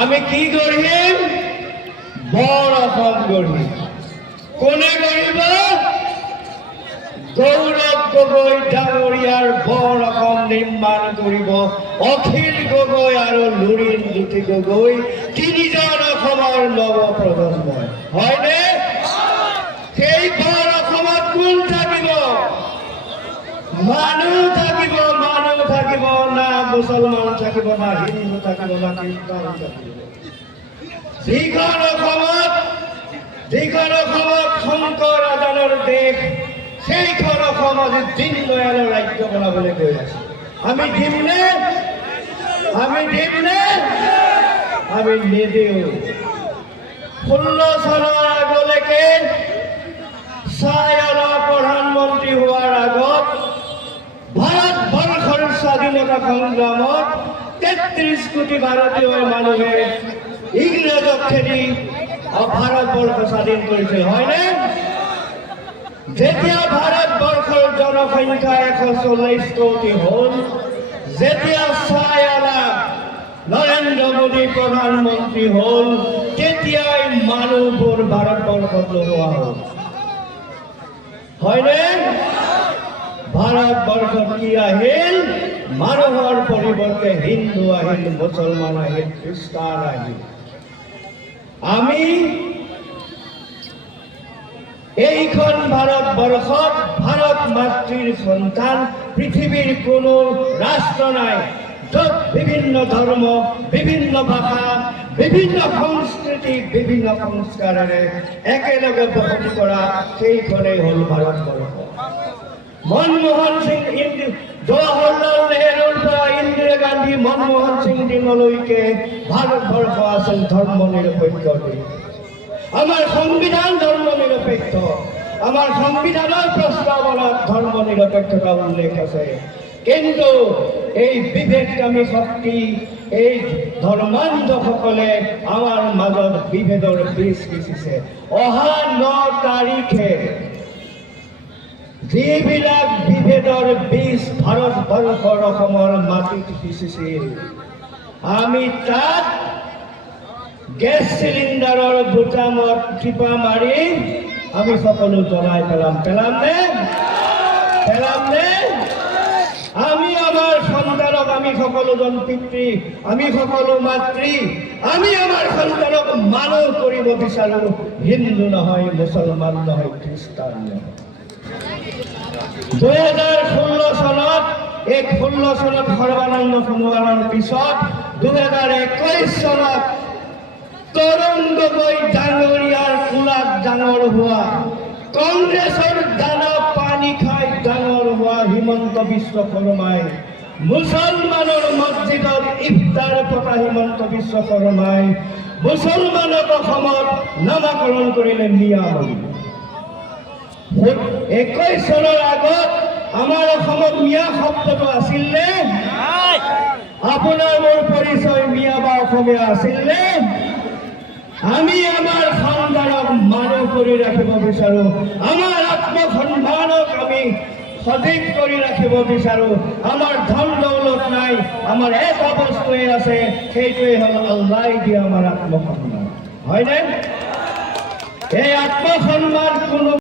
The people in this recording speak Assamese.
আমি কি গঢ়িম? বৰ অসম গঢ়িম। কোনে গঢ়িব? গৌৰৱ গগৈ ডাঙৰীয়াৰ বৰ অসম নিৰ্মাণ কৰিব অখিল গগৈ আৰু লুৰিণজ্যোতি গগৈ, তিনিজন অসমৰ নৱ প্ৰজন্মই। হয়নে? সেই বৰ অসমত কোন থাকিব? মানুহ থাকিব, মানুহ থাকিব, না মুছলমান থাকিব, না হিন্দু থাকিব, না খ্ৰীষ্টান থাকিব। যিখন অসমত শংকৰ আজানৰ দেশ, সেইখন অসম আজি দীনদয়ালৰ ৰাজ্য বনাবলৈ গৈ আছে। আমি দিমনে? আমি নিদিওঁ। 16 চনৰ আগলৈকে ছায়ালা প্ৰধানমন্ত্ৰী হোৱাৰ আগত ভাৰতবৰ্ষৰ স্বাধীনতা সংগ্ৰামত 33 কোটি ভাৰতীয় মানুহে ইংৰাজক খেদি ভাৰতবৰ্ষ স্বাধীন কৰিছিল। হয়নে? যেতিয়া ভাৰতবৰ্ষৰ জনসংখ্যা 140 কোটি হ'ল, যেতিয়া ছায়ালা নৰেন্দ্ৰ মোদী প্ৰধানমন্ত্ৰী হ'ল, তেতিয়াই মানুহবোৰ ভাৰতবৰ্ষত নোহোৱা হ'ল। হয়নে? ভাৰতবৰ্ষত কি আহিল? মানুহৰ পৰিৱৰ্তে হিন্দু আহিল, মুছলমান আহিল, খ্ৰীষ্টান আহিল। আমি এইখন ভাৰতবৰ্ষত ভাৰত মাতৃৰ সন্তান, পৃথিৱীৰ কোনো ৰাষ্ট্ৰ নাই য'ত বিভিন্ন ধৰ্ম, বিভিন্ন ভাষা, বিভিন্ন সংস্কৃতি, বিভিন্ন সংস্কাৰেৰে একেলগে বসতি কৰা সেইখনেই হ'ল ভাৰতবৰ্ষ। মনমোহন সিং, জৱাহৰলাল নেহৰুৰ পৰা ইন্দিৰা গান্ধী, মনমোহন সিং দিনলৈকে ভাৰতবৰ্ষ আছিল ধৰ্ম নিৰপেক্ষ দেশ। আমাৰ সংবিধান ধৰ্ম নিৰপেক্ষ। আমাৰ সংবিধানৰ প্ৰস্তাৱনাত ধৰ্ম নিৰপেক্ষতা উল্লেখ আছে। কিন্তু এই বিভেদকামী শক্তি, এই ধৰ্মান্ধসকলে আমাৰ মাজত বিভেদৰ বীজ সিঁচিছে। অহা 9 তাৰিখে যিবিলাক বিভেদৰ বীজ ভাৰতবৰ্ষৰ অসমৰ মাটিত সিঁচিছিল, আমি তাত গেছ চিলিণ্ডাৰৰ বুটামত টিপা মাৰি আমি সকলো জ্বলাই পেলামনে? আমি আমাৰ সন্তানক, আমি সকলোজন পিতৃ, আমি সকলো মাতৃ, আমি আমাৰ সন্তানক মানুহ কৰিব বিচাৰো, হিন্দু নহয়, মুছলমান নহয়, খ্ৰীষ্টান নহয়। 2016 চনত সৰ্বানন্দ সোণোৱালৰ পিছত 2021 চনত তৰুণ গগৈ ডাঙৰীয়াৰ কোলাত ডাঙৰ হোৱা, কংগ্ৰেছৰ দানা পানী খাই ডাঙৰ হোৱা হিমন্ত বিশ্ব শৰ্মাই, মুছলমানৰ মছজিদত ইফতাৰ পতা হিমন্ত বিশ্ব শৰ্মাই মুছলমানক অসমত নামাকৰণ কৰিলে মিয়া বুলি। 21 চনৰ আগত আমাৰ অসমত মিয়া শব্দটো আছিল নে? আপোনাৰ মোৰ পৰিচয় মিয়া বা অসমীয়া আছিল নে? আমি আমাৰ সন্তানক মানুহ কৰি ৰাখিব বিচাৰো, আমাৰ আত্মসন্মানক আমি সজীৱ কৰি ৰাখিব বিচাৰো। আমাৰ ধন দৌলত নাই, আমাৰ এটা বস্তুৱে আছে, সেইটোৱে হ'ল আল্লাহ দিয়া আমাৰ আত্মসন্মান। হয়নে? এই আত্মসন্মান কোনো